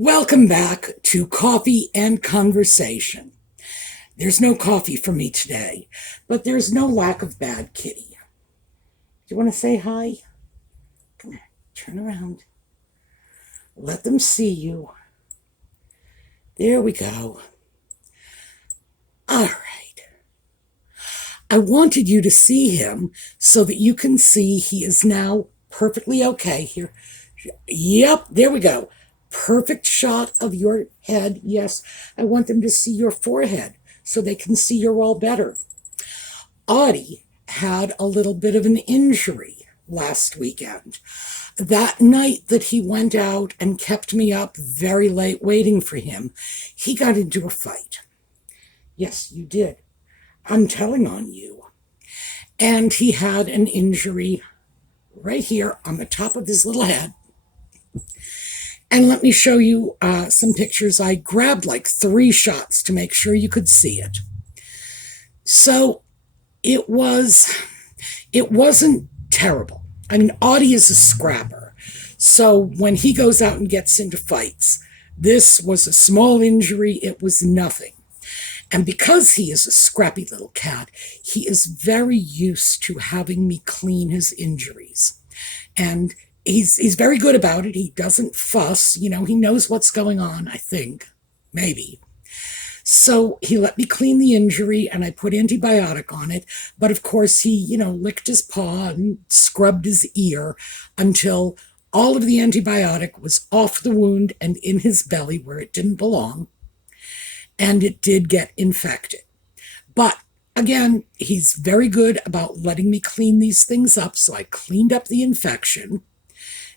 Welcome back to Coffee and Conversation. There's no coffee for me today, but there's no lack of bad kitty. Do you want to say hi? Come here, turn around. Let them see you. There we go. All right. I wanted you to see him so that you can see he is now perfectly okay here. Yep, there we go. Perfect shot of your head. Yes, I want them to see your forehead so they can see you're all better. Audie had a little bit of an injury last weekend. That night that he went out and kept me up very late waiting for him, he got into a fight. Yes, you did. I'm telling on you. And he had an injury right here on the top of his little head. And let me show you some pictures. I grabbed like 3 shots to make sure you could see it. So it wasn't terrible. I mean, Audie is a scrapper. So when he goes out and gets into fights, this was a small injury. It was nothing. And because he is a scrappy little cat, he is very used to having me clean his injuries. And he's very good about it. He doesn't fuss. He knows what's going on, I think. Maybe. So he let me clean the injury and I put antibiotic on it. But of course, he, licked his paw and scrubbed his ear until all of the antibiotic was off the wound and in his belly where it didn't belong. And it did get infected. But again, he's very good about letting me clean these things up. So I cleaned up the infection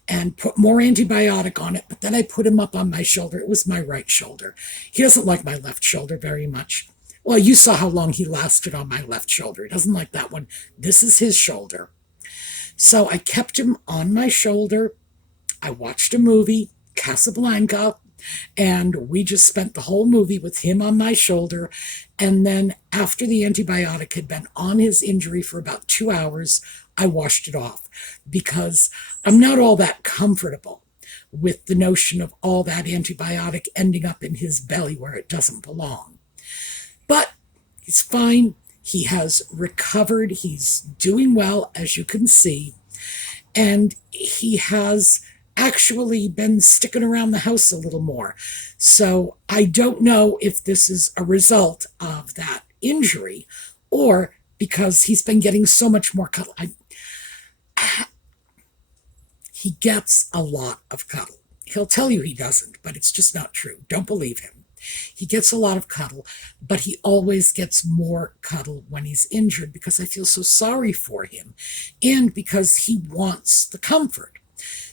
and put more antibiotic on it, but then I put him up on my shoulder. It was my right shoulder. He doesn't like my left shoulder very much. Well, you saw how long he lasted on my left shoulder. He doesn't like that one. This is his shoulder. So I kept him on my shoulder. I watched a movie, Casablanca, and we just spent the whole movie with him on my shoulder. And then after the antibiotic had been on his injury for about 2 hours, I washed it off because I'm not all that comfortable with the notion of all that antibiotic ending up in his belly where it doesn't belong. But he's fine. He has recovered. He's doing well, as you can see. And he has actually been sticking around the house a little more. So I don't know if this is a result of that injury or because he's been getting so much more cuddle. He gets a lot of cuddle. He'll tell you he doesn't, but it's just not true. Don't believe him. He gets a lot of cuddle, but he always gets more cuddle when he's injured because I feel so sorry for him and because he wants the comfort.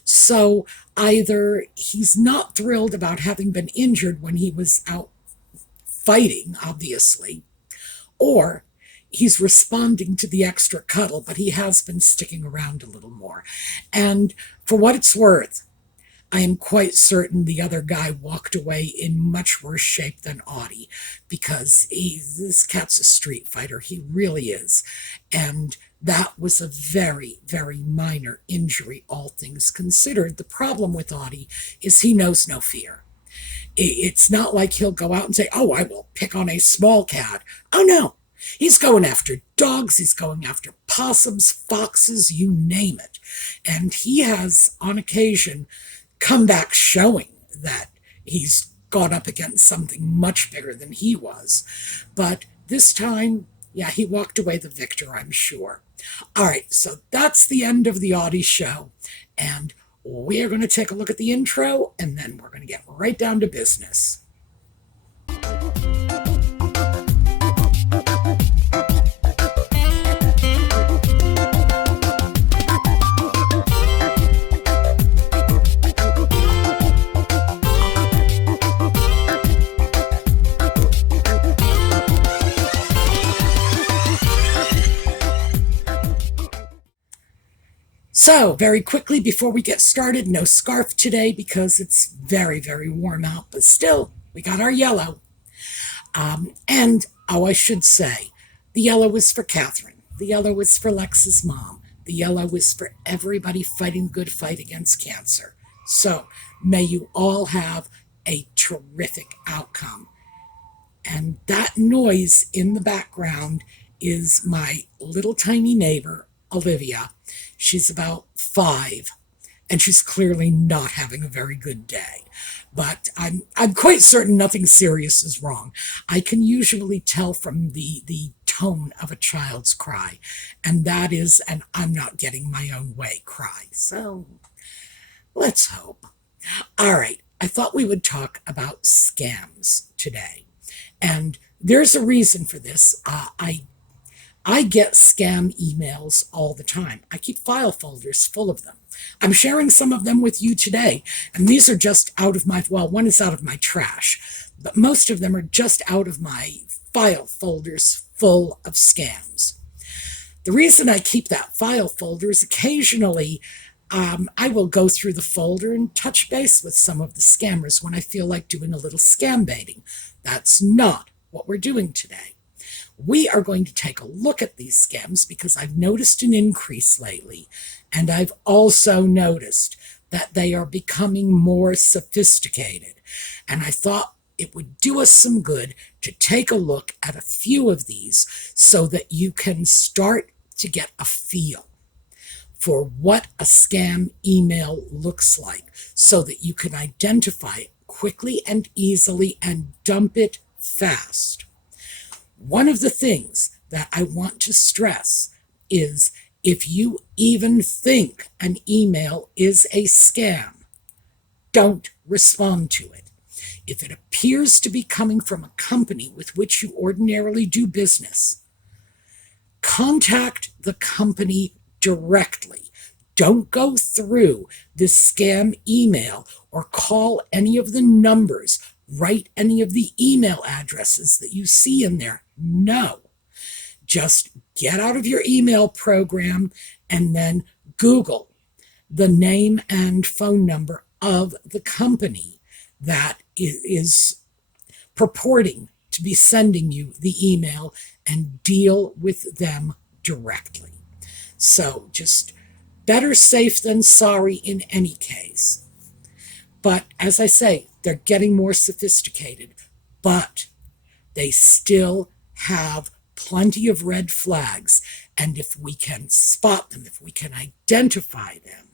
So either he's not thrilled about having been injured when he was out fighting, obviously, or he's responding to the extra cuddle, but he has been sticking around a little more. And for what it's worth, I am quite certain the other guy walked away in much worse shape than Audie because this cat's a street fighter. He really is. And that was a very, very minor injury, all things considered. The problem with Audie is he knows no fear. It's not like he'll go out and say, oh, I will pick on a small cat. Oh, no. He's going after dogs. He's going after possums, foxes, you name it. And he has, on occasion, come back showing that he's gone up against something much bigger than he was. But this time, yeah, he walked away the victor, I'm sure. All right, so that's the end of the Audie show. And we are going to take a look at the intro, and then we're going to get right down to business. So, very quickly before we get started, no scarf today because it's very, very warm out, but still, we got our yellow. I should say, the yellow is for Catherine. The yellow is for Lex's mom. The yellow is for everybody fighting the good fight against cancer. So, may you all have a terrific outcome. And that noise in the background is my little tiny neighbor, Olivia. She's about 5, and she's clearly not having a very good day. But I'm quite certain nothing serious is wrong. I can usually tell from the tone of a child's cry, and that is an I'm not getting my own way cry. So let's hope. All right, I thought we would talk about scams today. And there's a reason for this. I get scam emails all the time. I keep file folders full of them. I'm sharing some of them with you today, and these are just out of my, well, one is out of my trash, but most of them are just out of my file folders full of scams. The reason I keep that file folder is occasionally I will go through the folder and touch base with some of the scammers when I feel like doing a little scam baiting. That's not what we're doing today. We are going to take a look at these scams because I've noticed an increase lately, and I've also noticed that they are becoming more sophisticated. And I thought it would do us some good to take a look at a few of these so that you can start to get a feel for what a scam email looks like so that you can identify it quickly and easily and dump it fast. One of the things that I want to stress is if you even think an email is a scam, don't respond to it. If it appears to be coming from a company with which you ordinarily do business, contact the company directly. Don't go through this scam email or call any of the numbers, write any of the email addresses that you see in there. No. Just get out of your email program and then Google the name and phone number of the company that is purporting to be sending you the email and deal with them directly. So just better safe than sorry in any case. But as I say, they're getting more sophisticated, but they still have plenty of red flags. And if we can spot them, if we can identify them,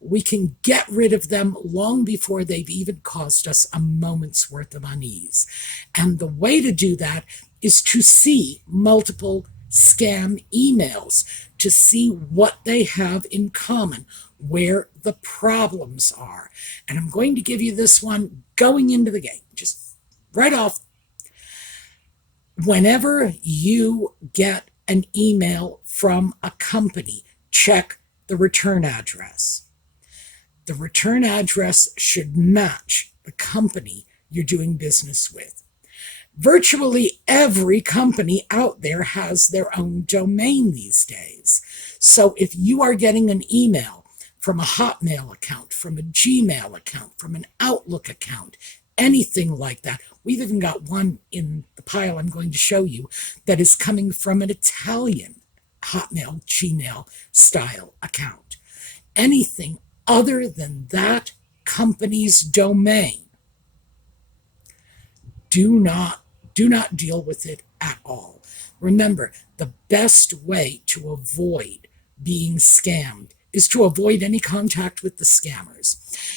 we can get rid of them long before they've even caused us a moment's worth of unease. And the way to do that is to see multiple scam emails, to see what they have in common, where the problems are. And I'm going to give you this one going into the gate, just right off. Whenever you get an email from a company, check the return address. The return address should match the company you're doing business with. Virtually every company out there has their own domain these days. So if you are getting an email from a Hotmail account, from a Gmail account, from an Outlook account, anything like that, we've even got one in the pile I'm going to show you that is coming from an Italian Hotmail, Gmail style account. Anything other than that company's domain, do not deal with it at all. Remember, the best way to avoid being scammed is to avoid any contact with the scammers.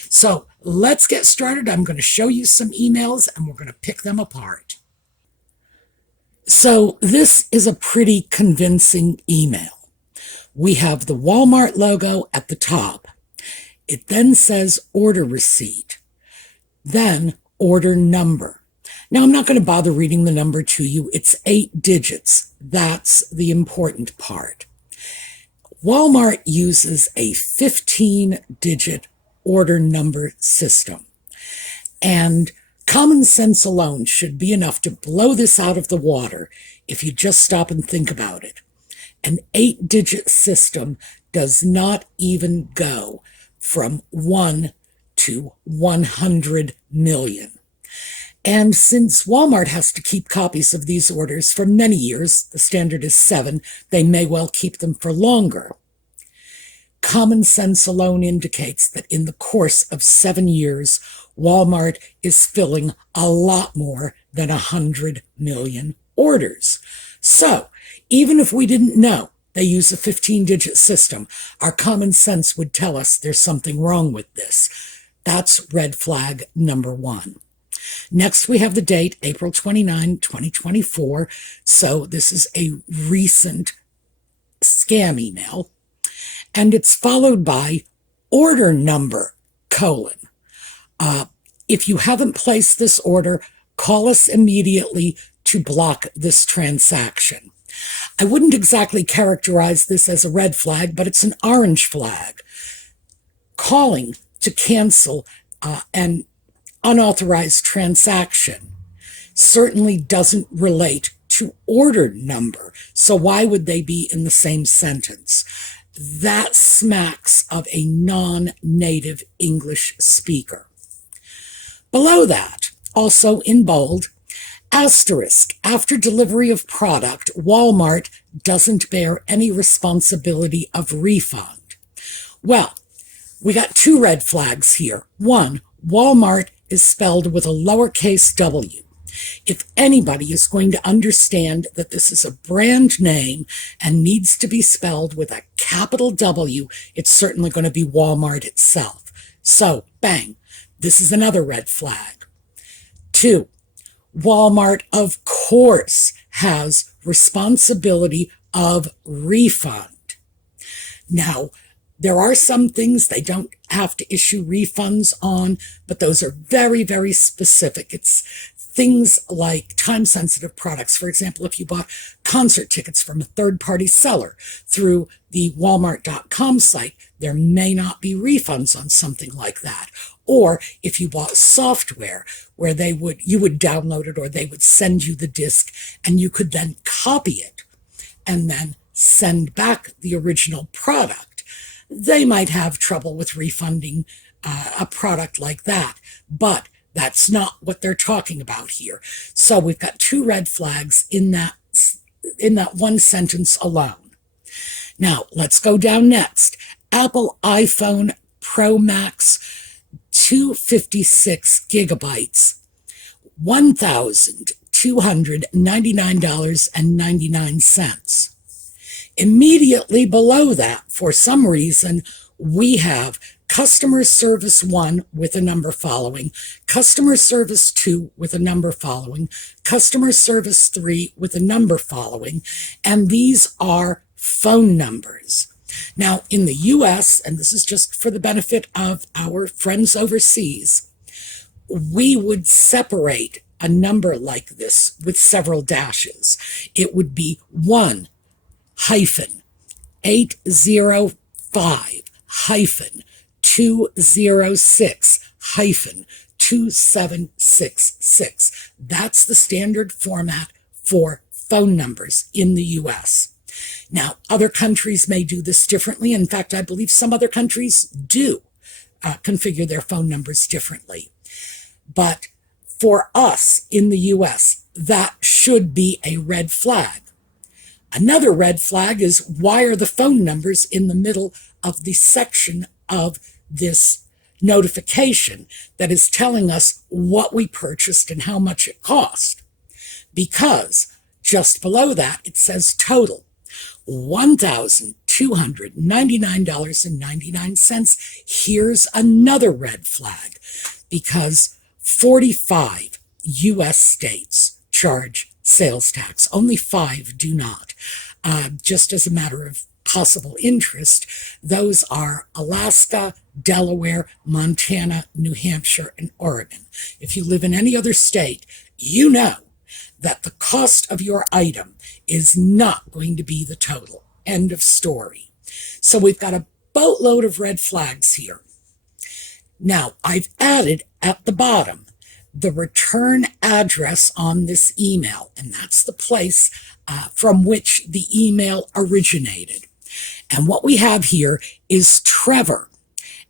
So let's get started. I'm going to show you some emails and we're going to pick them apart. So this is a pretty convincing email. We have the Walmart logo at the top. It then says order receipt, then order number. Now, I'm not going to bother reading the number to you. It's 8 digits. That's the important part. Walmart uses a 15-digit order number system. And common sense alone should be enough to blow this out of the water if you just stop and think about it. An 8-digit system does not even go from 1 to 100 million. And since Walmart has to keep copies of these orders for many years, the standard is 7, they may well keep them for longer. Common sense alone indicates that in the course of 7 years, Walmart is filling a lot more than 100 million orders. So, even if we didn't know they use a 15-digit system, our common sense would tell us there's something wrong with this. That's red flag number 1. Next, we have the date, April 29, 2024. So this is a recent scam email. And it's followed by order number, : if you haven't placed this order, call us immediately to block this transaction. I wouldn't exactly characterize this as a red flag, but it's an orange flag. Calling to cancel an unauthorized transaction certainly doesn't relate to order number. So why would they be in the same sentence? That smacks of a non-native English speaker. Below that, also in bold, asterisk, after delivery of product, Walmart doesn't bear any responsibility of refund. Well, we got 2 red flags here. 1, Walmart is spelled with a lowercase w. If anybody is going to understand that this is a brand name and needs to be spelled with a capital W, it's certainly going to be Walmart itself. So, bang, this is another red flag. 2, Walmart, of course, has responsibility of refund. Now, there are some things they don't have to issue refunds on, but those are very, very specific. It's things like time-sensitive products. For example, if you bought concert tickets from a third-party seller through the Walmart.com site, there may not be refunds on something like that. Or if you bought software where you would download it, or they would send you the disc and you could then copy it and then send back the original product, they might have trouble with refunding a product like that. But that's not what they're talking about here. So we've got 2 red flags in that one sentence alone. Now, let's go down next. Apple iPhone Pro Max 256 gigabytes, $1,299.99. Immediately below that, for some reason, we have customer service 1 with a number following, customer service 2 with a number following, customer service 3 with a number following, and these are phone numbers. Now, in the US, and this is just for the benefit of our friends overseas, we would separate a number like this with several dashes. It would be 1 hyphen 805 hyphen 206 hyphen 2766. That's the standard format for phone numbers in the US. Now, other countries may do this differently. In fact, I believe some other countries do configure their phone numbers differently. But for us in the US, that should be a red flag. Another red flag is, why are the phone numbers in the middle of the section of this notification that is telling us what we purchased and how much it cost? Because just below that, it says total, $1,299.99. Here's another red flag, because 45 U.S. states charge sales tax. Only 5 do not. Just as a matter of possible interest, those are Alaska, Delaware, Montana, New Hampshire, and Oregon. If you live in any other state, you know that the cost of your item is not going to be the total. End of story. So we've got a boatload of red flags here. Now, I've added at the bottom the return address on this email, and that's the place from which the email originated. And what we have here is Trevor,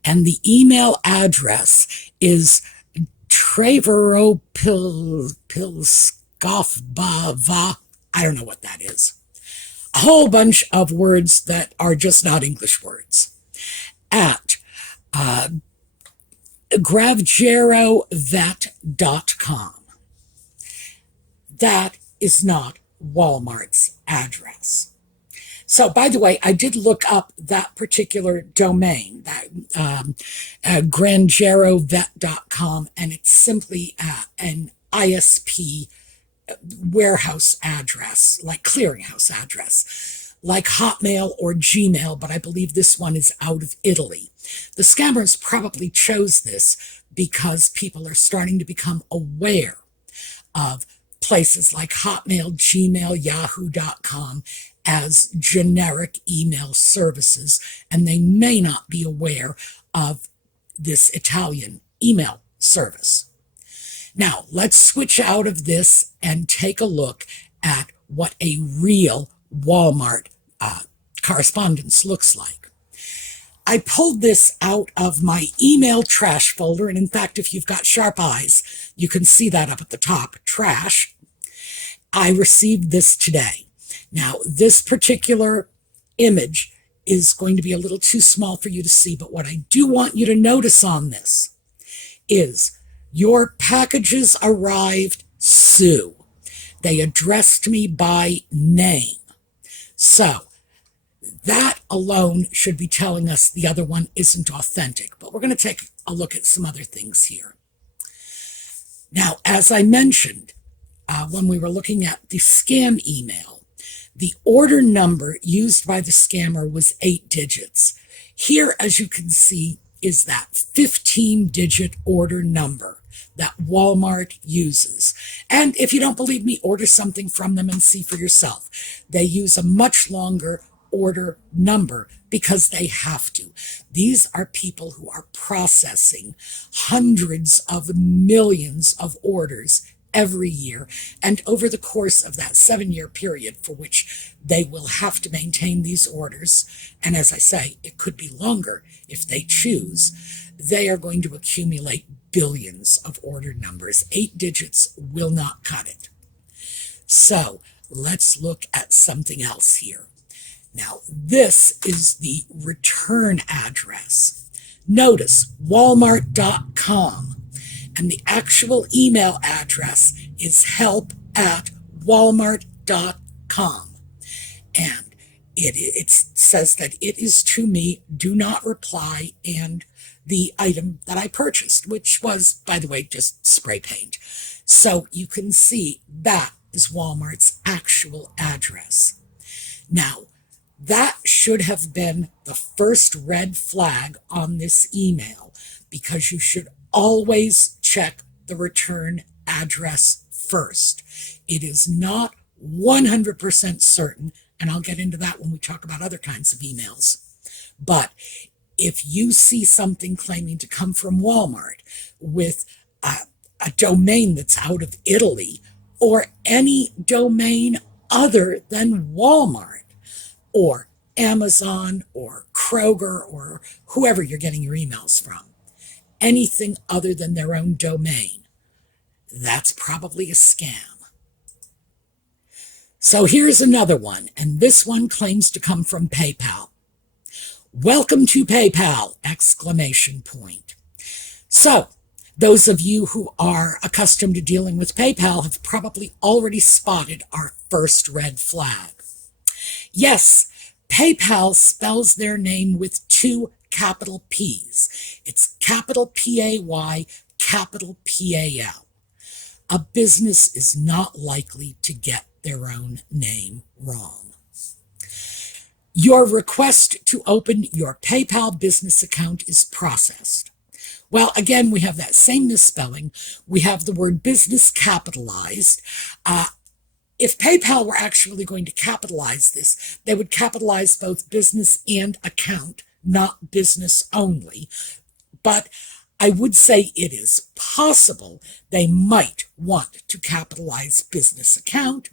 and the email address is Trevoropilskofbava. I don't know what that is. A whole bunch of words that are just not English words. gravgerovet.com. That is not Walmart's address. So, by the way, I did look up that particular domain, that grangerovet.com, and it's simply an ISP warehouse address, like clearinghouse address, like Hotmail or Gmail, but I believe this one is out of Italy. The scammers probably chose this because people are starting to become aware of places like Hotmail, Gmail, Yahoo.com as generic email services, and they may not be aware of this Italian email service. Now, let's switch out of this and take a look at what a real Walmart correspondence looks like. I pulled this out of my email trash folder, and in fact, if you've got sharp eyes, you can see that up at the top, trash. I received this today. Now, this particular image is going to be a little too small for you to see, but what I do want you to notice on this is your packages arrived, Sue. They addressed me by name. So that alone should be telling us the other one isn't authentic, but we're going to take a look at some other things here. Now, as I mentioned, when we were looking at the scam email, the order number used by the scammer was 8 digits. Here, as you can see, is that 15-digit order number that Walmart uses. And if you don't believe me, order something from them and see for yourself. They use a much longer order number because they have to. These are people who are processing hundreds of millions of orders every year, and over the course of that 7-year period for which they will have to maintain these orders, and as I say, it could be longer if they choose, they are going to accumulate billions of order numbers. 8 digits will not cut it. So let's look at something else here. Now, this is the return address. Notice walmart.com. And the actual email address is help@walmart.com. And it says that it is to me, do not reply, and the item that I purchased, which was, by the way, just spray paint. So you can see that is Walmart's actual address. Now, that should have been the first red flag on this email, because you should always check the return address first. It is not 100% certain, and I'll get into that when we talk about other kinds of emails. But if you see something claiming to come from Walmart with a domain that's out of Italy, or any domain other than Walmart, or Amazon, or Kroger, or whoever you're getting your emails from, anything other than their own domain, that's probably a scam. So here's another one, and this one claims to come from PayPal. Welcome to PayPal! Exclamation point. So, those of you who are accustomed to dealing with PayPal have probably already spotted our first red flag. Yes, PayPal spells their name with 2 capital P's. It's capital P-A-Y, capital P-A-L. A business is not likely to get their own name wrong. Your request to open your PayPal business account is processed. Well, again, we have that same misspelling. We have the word business capitalized. If PayPal were actually going to capitalize this, they would capitalize both business and account, not business only. But I would say it is possible they might want to capitalize business account.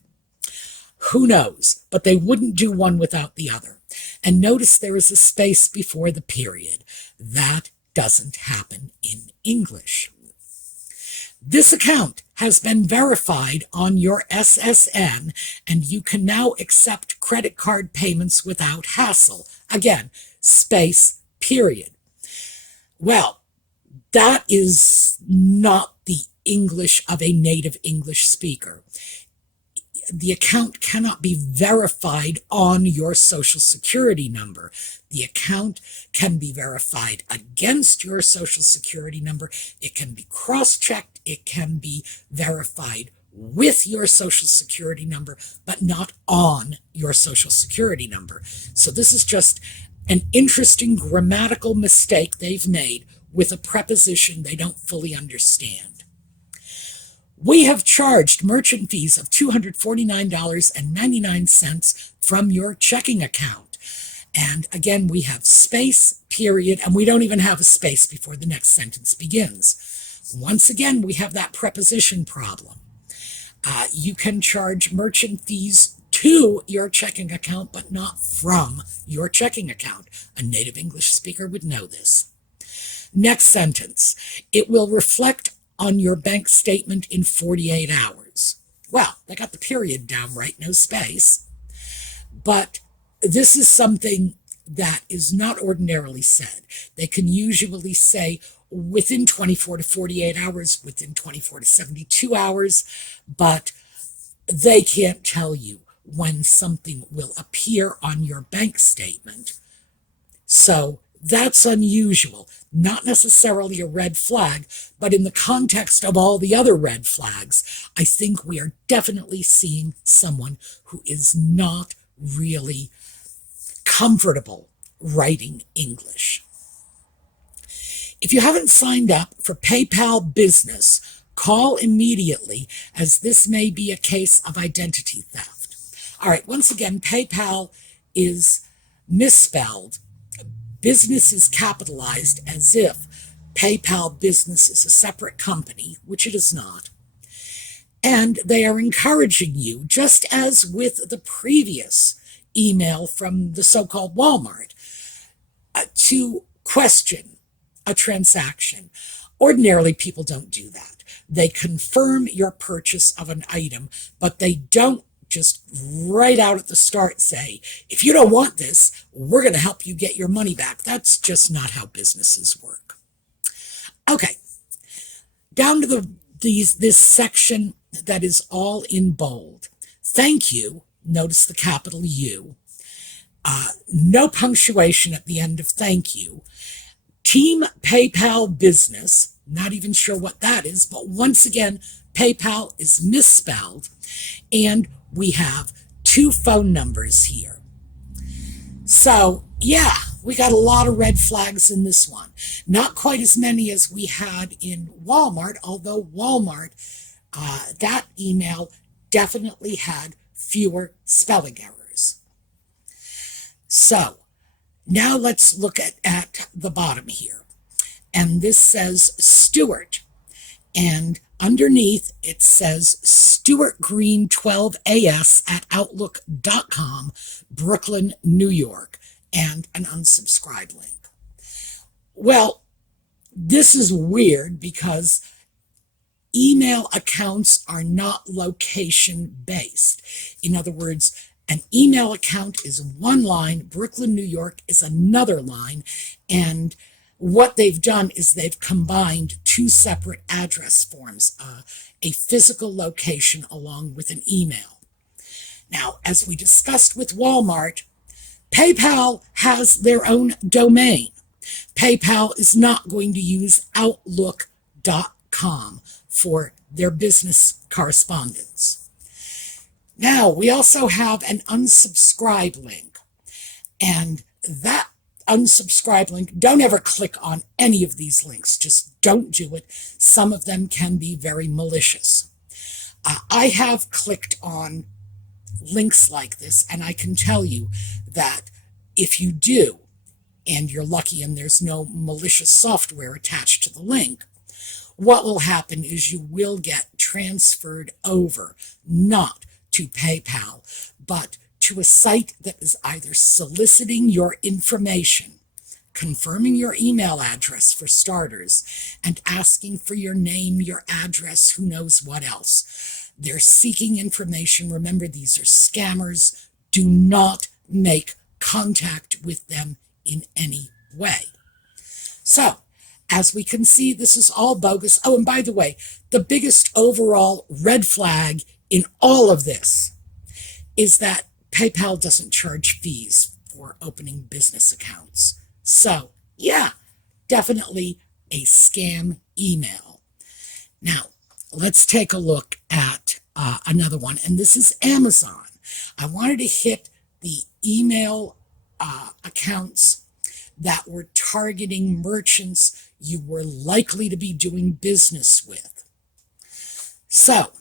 Who knows? But they wouldn't do one without the other. And notice there is a space before the period. That doesn't happen in English. This account has been verified on your SSN, and you can now accept credit card payments without hassle. Again, space, period. Well, that is not the English of a native English speaker. The account cannot be verified on your social security number. The account can be verified against your social security number. It can be cross-checked. It can be verified with your social security number, but not on your social security number. So this is just an interesting grammatical mistake they've made with a preposition they don't fully understand. We have charged merchant fees of $249.99 from your checking account. And again, we have space, period, and we don't even have a space before the next sentence begins. Once again, we have that preposition problem. You can charge merchant fees to your checking account, but not from your checking account. A native English speaker would know this. Next sentence. It will reflect on your bank statement in 48 hours. Well, they got the period down right, no space. But this is something that is not ordinarily said. They can usually say within 24 to 48 hours, within 24 to 72 hours, but they can't tell you when something will appear on your bank statement. So that's unusual. Not necessarily a red flag, but in the context of all the other red flags, I think we are definitely seeing someone who is not really comfortable writing English. If you haven't signed up for PayPal Business, call immediately, as this may be a case of identity theft. All right, once again, PayPal is misspelled. Business is capitalized as if PayPal Business is a separate company, which it is not. And they are encouraging you, just as with the previous email from the so-called Walmart, to question a transaction. Ordinarily, people don't do that. They confirm your purchase of an item, but they don't just right out at the start say, if you don't want this, we're going to help you get your money back. That's just not how businesses work. Okay, down to this section that is all in bold. Thank you, notice the capital U. No punctuation at the end of thank you. Team PayPal Business, not even sure what that is, but once again, PayPal is misspelled, and we have 2 phone numbers here. So, yeah, we got a lot of red flags in this one. Not quite as many as we had in Walmart, although Walmart, that email definitely had fewer spelling errors. So, now let's look at the bottom here. And this says Stuart. And underneath it says Stuart Green 12as@outlook.com, Brooklyn, New York, and an unsubscribe link. Well, this is weird because email accounts are not location based. In other words, an email account is one line, Brooklyn, New York is another line, and what they've done is they've combined 2 separate address forms, a physical location along with an email. Now, as we discussed with Walmart, PayPal has their own domain. PayPal is not going to use Outlook.com for their business correspondence. Now, we also have an unsubscribe link, and that unsubscribe link, don't ever click on any of these links. Just don't do it. Some of them can be very malicious. I have clicked on links like this, and I can tell you that if you do, and you're lucky and there's no malicious software attached to the link, what will happen is you will get transferred over, not to PayPal, but to a site that is either soliciting your information, confirming your email address for starters, and asking for your name, your address, who knows what else. They're seeking information. Remember, these are scammers. Do not make contact with them in any way. So, As we can see, this is all bogus. Oh, and by the way, the biggest overall red flag in all of this is that PayPal doesn't charge fees for opening business accounts. So, yeah, definitely a scam email. Now, let's take a look at another one, and this is Amazon. I wanted to hit the email accounts that were targeting merchants you were likely to be doing business with. So,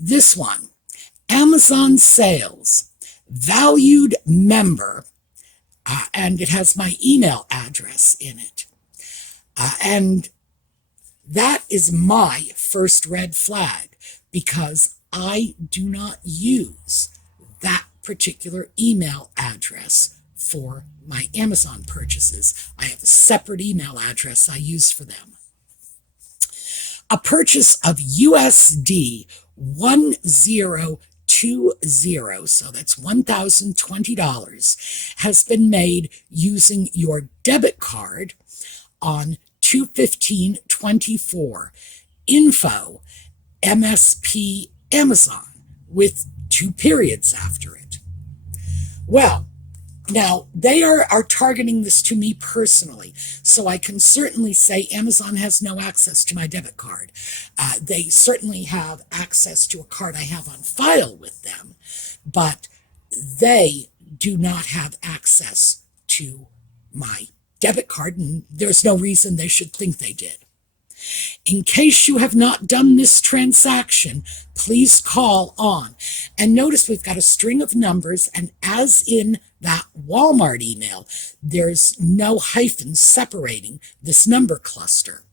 this one, Amazon sales, valued member, and it has my email address in it. And that is my first red flag, because I do not use that particular email address for my Amazon purchases. I have a separate email address I use for them. A purchase of USD 1020, so that's $1,020, has been made using your debit card on 2/15/24. Info MSP Amazon, with 2 periods after it. Well, now they are targeting this to me personally, so I can certainly say Amazon has no access to my debit card. They certainly have access to a card I have on file with them, but they do not have access to my debit card, and there's no reason they should think they did. In case you have not done this transaction, please call on. And notice we've got a string of numbers, and as in that Walmart email, there's no hyphens separating this number cluster.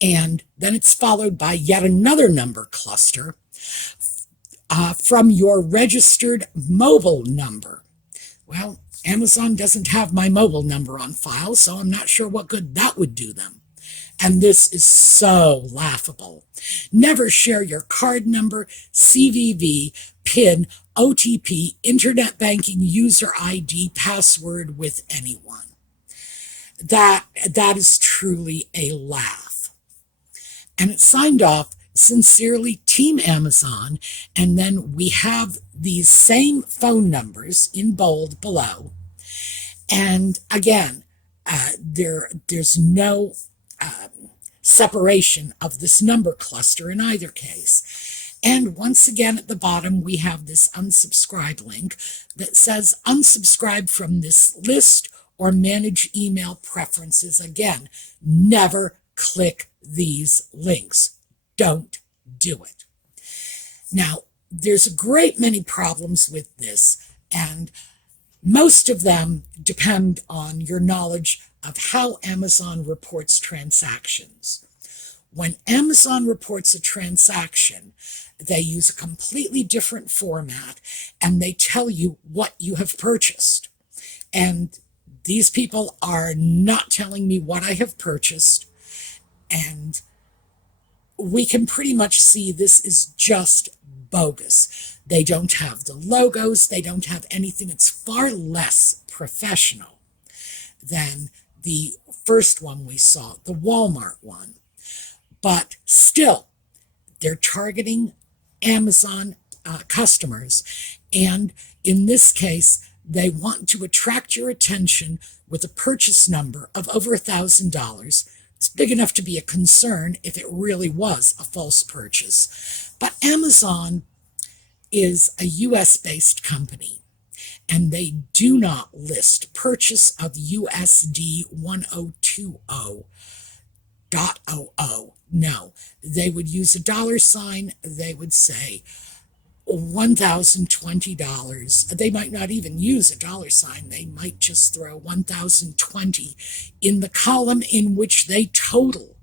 And then it's followed by yet another number cluster from your registered mobile number. Well, Amazon doesn't have my mobile number on file, so I'm not sure what good that would do them. And this is so laughable. Never share your card number, CVV, PIN, OTP, internet banking, user ID, password with anyone. That is truly a laugh. And it's signed off, sincerely, Team Amazon, and then we have these same phone numbers in bold below. And again, there's no separation of this number cluster in either case. And once again at the bottom we have this unsubscribe link that says unsubscribe from this list or manage email preferences. Again, never click these links. Don't do it. Now, there's a great many problems with this, and most of them depend on your knowledge of how Amazon reports transactions. When Amazon reports a transaction, they use a completely different format, and they tell you what you have purchased. And these people are not telling me what I have purchased, and we can pretty much see this is just bogus. They don't have the logos, they don't have anything. It's far less professional than the first one we saw, the Walmart one. But still, they're targeting Amazon customers. And in this case, they want to attract your attention with a purchase number of over $1,000. It's big enough to be a concern if it really was a false purchase. But Amazon is a US-based company, and they do not list purchase of USD 1020.00. No, they would use a $. They would say $1,020. They might not even use a $. They might just throw 1,020 in the column in which they total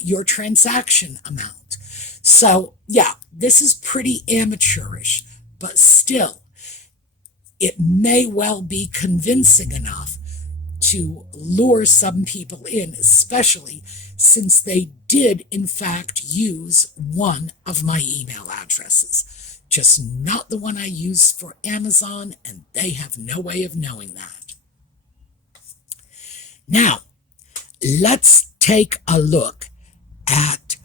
your transaction amount. So, yeah, this is pretty amateurish, but still, it may well be convincing enough to lure some people in, especially since they did, in fact, use one of my email addresses. Just not the one I use for Amazon, and they have no way of knowing that. Now, let's take a look at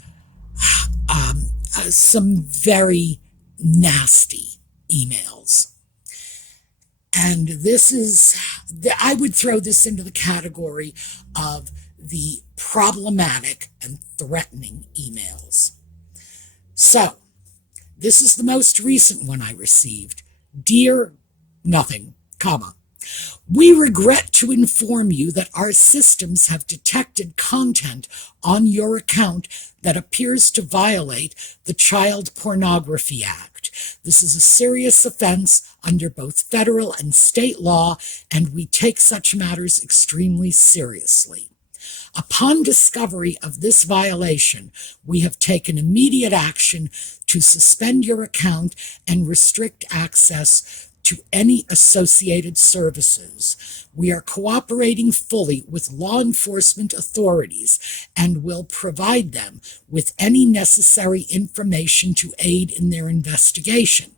some very nasty emails. And this is, I would throw this into the category of the problematic and threatening emails. So, this is the most recent one I received. Dear nothing, comma. We regret to inform you that our systems have detected content on your account that appears to violate the Child Pornography Act. This is a serious offense under both federal and state law, and we take such matters extremely seriously. Upon discovery of this violation, we have taken immediate action to suspend your account and restrict access to any associated services. We are cooperating fully with law enforcement authorities and will provide them with any necessary information to aid in their investigation.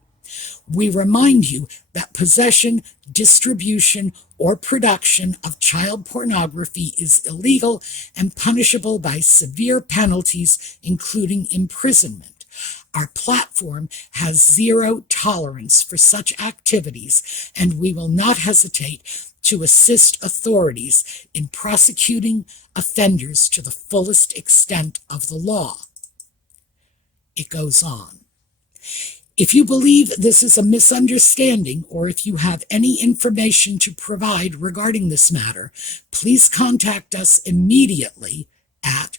We remind you that possession, distribution, or production of child pornography is illegal and punishable by severe penalties, including imprisonment. Our platform has zero tolerance for such activities, and we will not hesitate to assist authorities in prosecuting offenders to the fullest extent of the law. It goes on. If you believe this is a misunderstanding, or if you have any information to provide regarding this matter, please contact us immediately at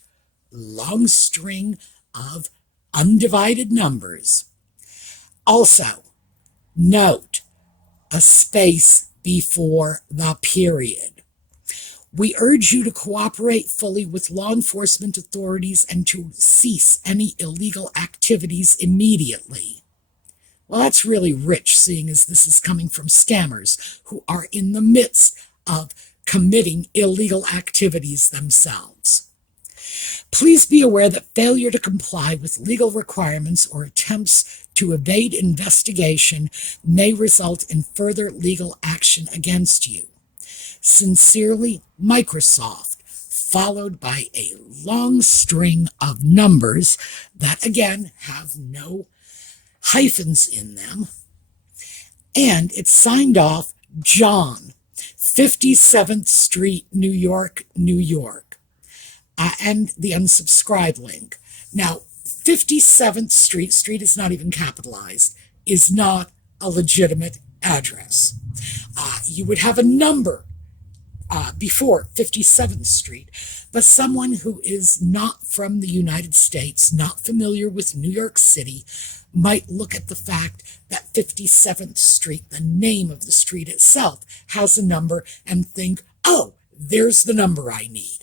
long string of undivided numbers. Also, note a space before the period. We urge you to cooperate fully with law enforcement authorities and to cease any illegal activities immediately. Well, that's really rich, seeing as this is coming from scammers who are in the midst of committing illegal activities themselves. Please be aware that failure to comply with legal requirements or attempts to evade investigation may result in further legal action against you. Sincerely, Microsoft, followed by a long string of numbers that, again, have no hyphens in them. And it's signed off John, 57th Street, New York, New York. And the unsubscribe link. Now, 57th Street, street is not even capitalized, is not a legitimate address. You would have a number before 57th Street, but someone who is not from the United States, not familiar with New York City, might look at the fact that 57th Street, the name of the street itself, has a number and think, oh, there's the number I need.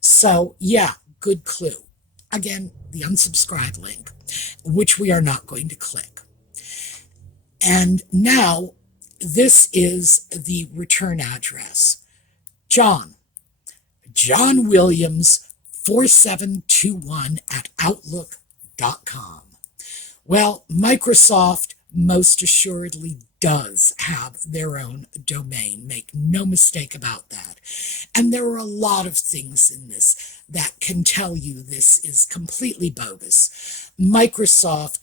So, yeah, good clue. Again, the unsubscribe link, which we are not going to click. And now, this is the return address. John Williams, 4721 at outlook.com. Well, Microsoft most assuredly does have their own domain. Make no mistake about that. And there are a lot of things in this that can tell you this is completely bogus. Microsoft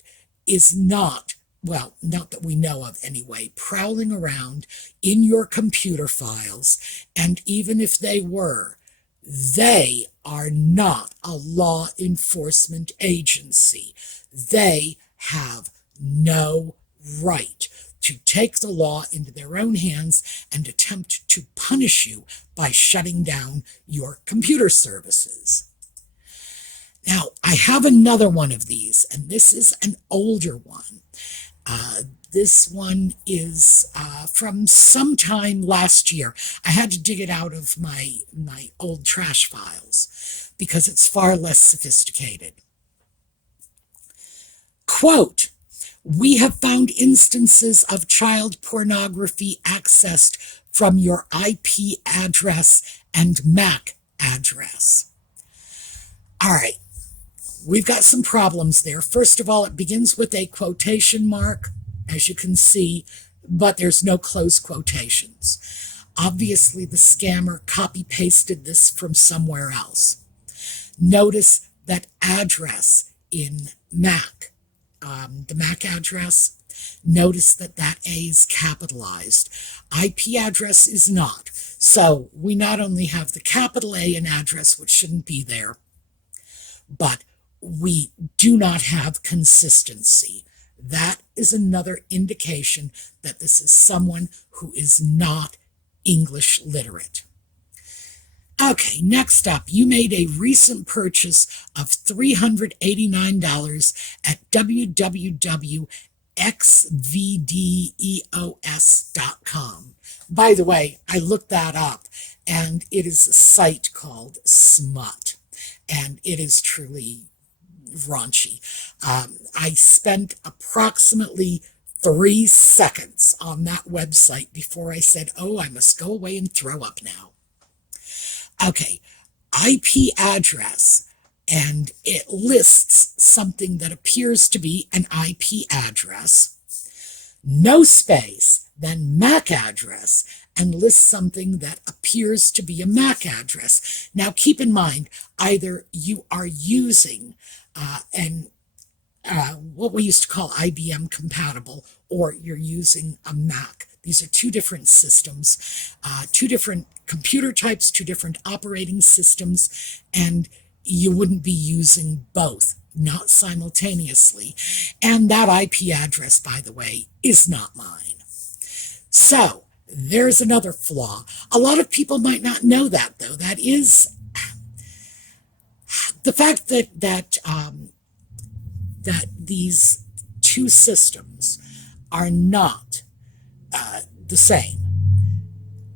is not, well, not that we know of anyway, prowling around in your computer files. And even if they were, they are not a law enforcement agency. They have no right to take the law into their own hands and attempt to punish you by shutting down your computer services. Now, I have another one of these, and this is an older one. This one is from sometime last year. I had to dig it out of my old trash files because it's far less sophisticated. Quote, we have found instances of child pornography accessed from your IP address and MAC address. All right, we've got some problems there. First of all, it begins with a quotation mark, as you can see, but there's no close quotations. Obviously, the scammer copy-pasted this from somewhere else. Notice that address in Mac, the Mac address. Notice that that A is capitalized. IP address is not. So we not only have the capital A in address, which shouldn't be there, but we do not have consistency. That is another indication that this is someone who is not English literate. Okay, next up, you made a recent purchase of $389 at www.xvdeos.com. By the way, I looked that up, and it is a site called Smut, and it is truly raunchy. I spent approximately 3 seconds on that website before I said, oh, I must go away and throw up now. Okay, IP address, and it lists something that appears to be an IP address, no space, then MAC address, and lists something that appears to be a MAC address. Now keep in mind, either you are using what we used to call IBM compatible, or you're using a Mac. These are two different systems, two different computer types, two different operating systems, and you wouldn't be using both, not simultaneously. And that IP address, by the way, is not mine. So there's another flaw. A lot of people might not know that, though. That is the fact that these two systems are not the same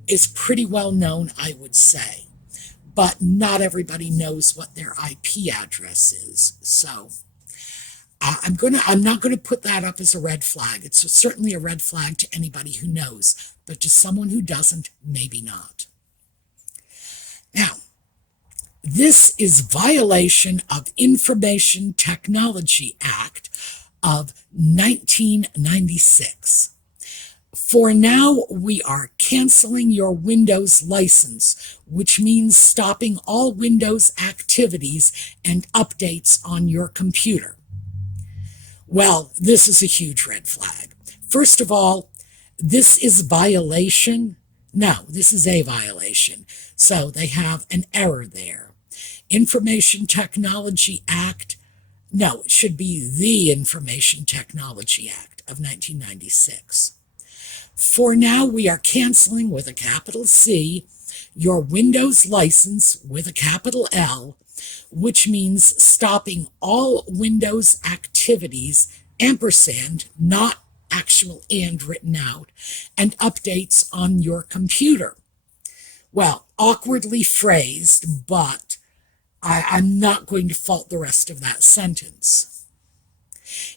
is pretty well known, I would say. But not everybody knows what their IP address is. So I'm not going to put that up as a red flag. It's certainly a red flag to anybody who knows, but to someone who doesn't, maybe not. Now, this is violation of Information Technology Act of 1996. For now, we are canceling your Windows license, which means stopping all Windows activities and updates on your computer. Well, this is a huge red flag. First of all, this is violation. No, this is a violation. So they have an error there. Information Technology Act. No, it should be the Information Technology Act of 1996. For now, we are canceling with a capital C your Windows license with a capital L, which means stopping all Windows activities, ampersand, not actual and written out, and updates on your computer. Well, awkwardly phrased, but I'm not going to fault the rest of that sentence.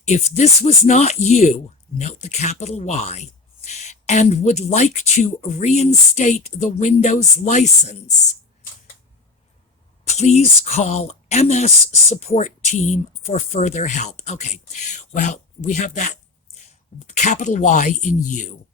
If this was not you, note the capital Y, and would like to reinstate the Windows license, please call MS support team for further help. Okay, well, we have that capital Y in you.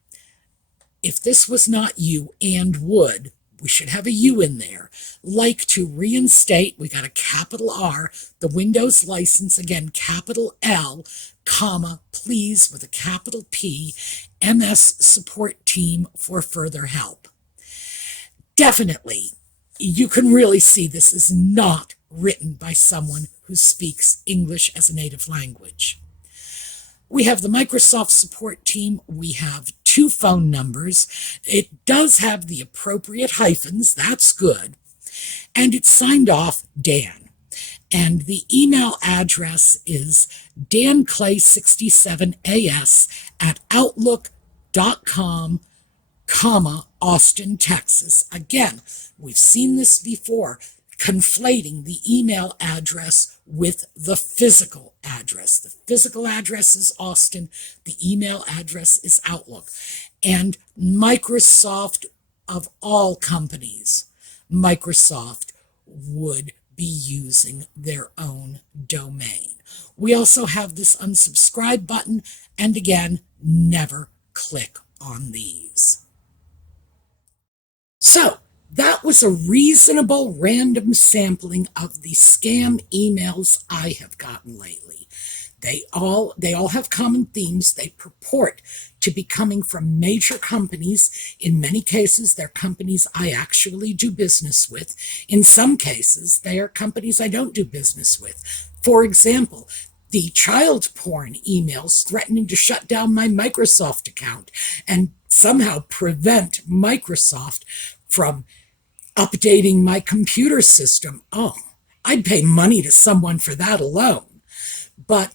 If this was not you and would, we should have a U in there. Like to reinstate, we got a capital R, the Windows license, again, capital L, comma, please, with a capital P, MS support team for further help. Definitely, you can really see this is not written by someone who speaks English as a native language. We have the Microsoft support team. We have 2 phone numbers. It does have the appropriate hyphens. That's good. And it's signed off Dan. And the email address is danclay67as@outlook.com, Austin, Texas. Again, we've seen this before, conflating the email address with the physical address. The physical address is Austin, the email address is Outlook. And Microsoft, of all companies, Microsoft would be using their own domain. We also have this unsubscribe button, and again, never click on these. So that was a reasonable random sampling of the scam emails I have gotten lately. They all have common themes. They purport to be coming from major companies. In many cases, they're companies I actually do business with. In some cases, they are companies I don't do business with. For example, the child porn emails threatening to shut down my Microsoft account and somehow prevent Microsoft from updating my computer system. Oh, I'd pay money to someone for that alone. But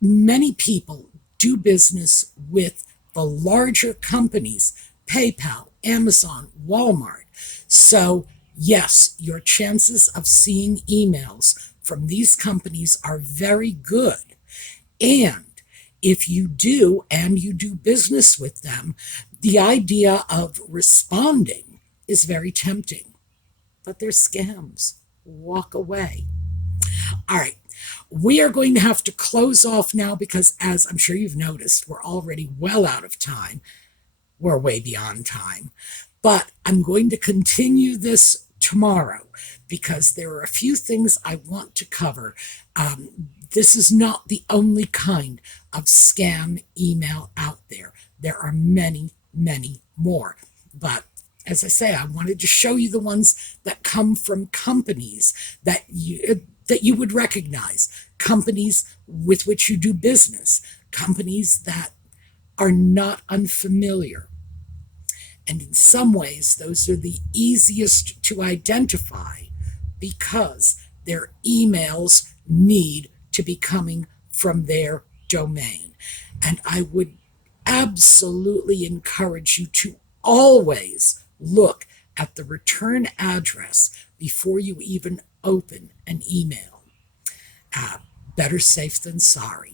many people do business with the larger companies, PayPal, Amazon, Walmart. So, yes, your chances of seeing emails from these companies are very good. And if you do, and you do business with them, the idea of responding is very tempting. But they're scams. Walk away. All right. We are going to have to close off now because, as I'm sure you've noticed, we're already well out of time. We're way beyond time. But I'm going to continue this tomorrow because there are a few things I want to cover. This is not the only kind of scam email out there. There are many, many more. But as I say, I wanted to show you the ones that come from companies that you would recognize, companies with which you do business, companies that are not unfamiliar. And in some ways, those are the easiest to identify because their emails need to be coming from their domain. And I would absolutely encourage you to always look at the return address before you even open an email. Better safe than sorry.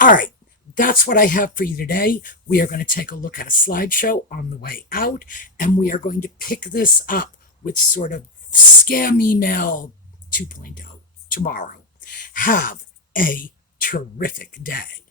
All right, that's what I have for you today. We are going to take a look at a slideshow on the way out, and we are going to pick this up with sort of scam email 2.0 tomorrow. Have a terrific day.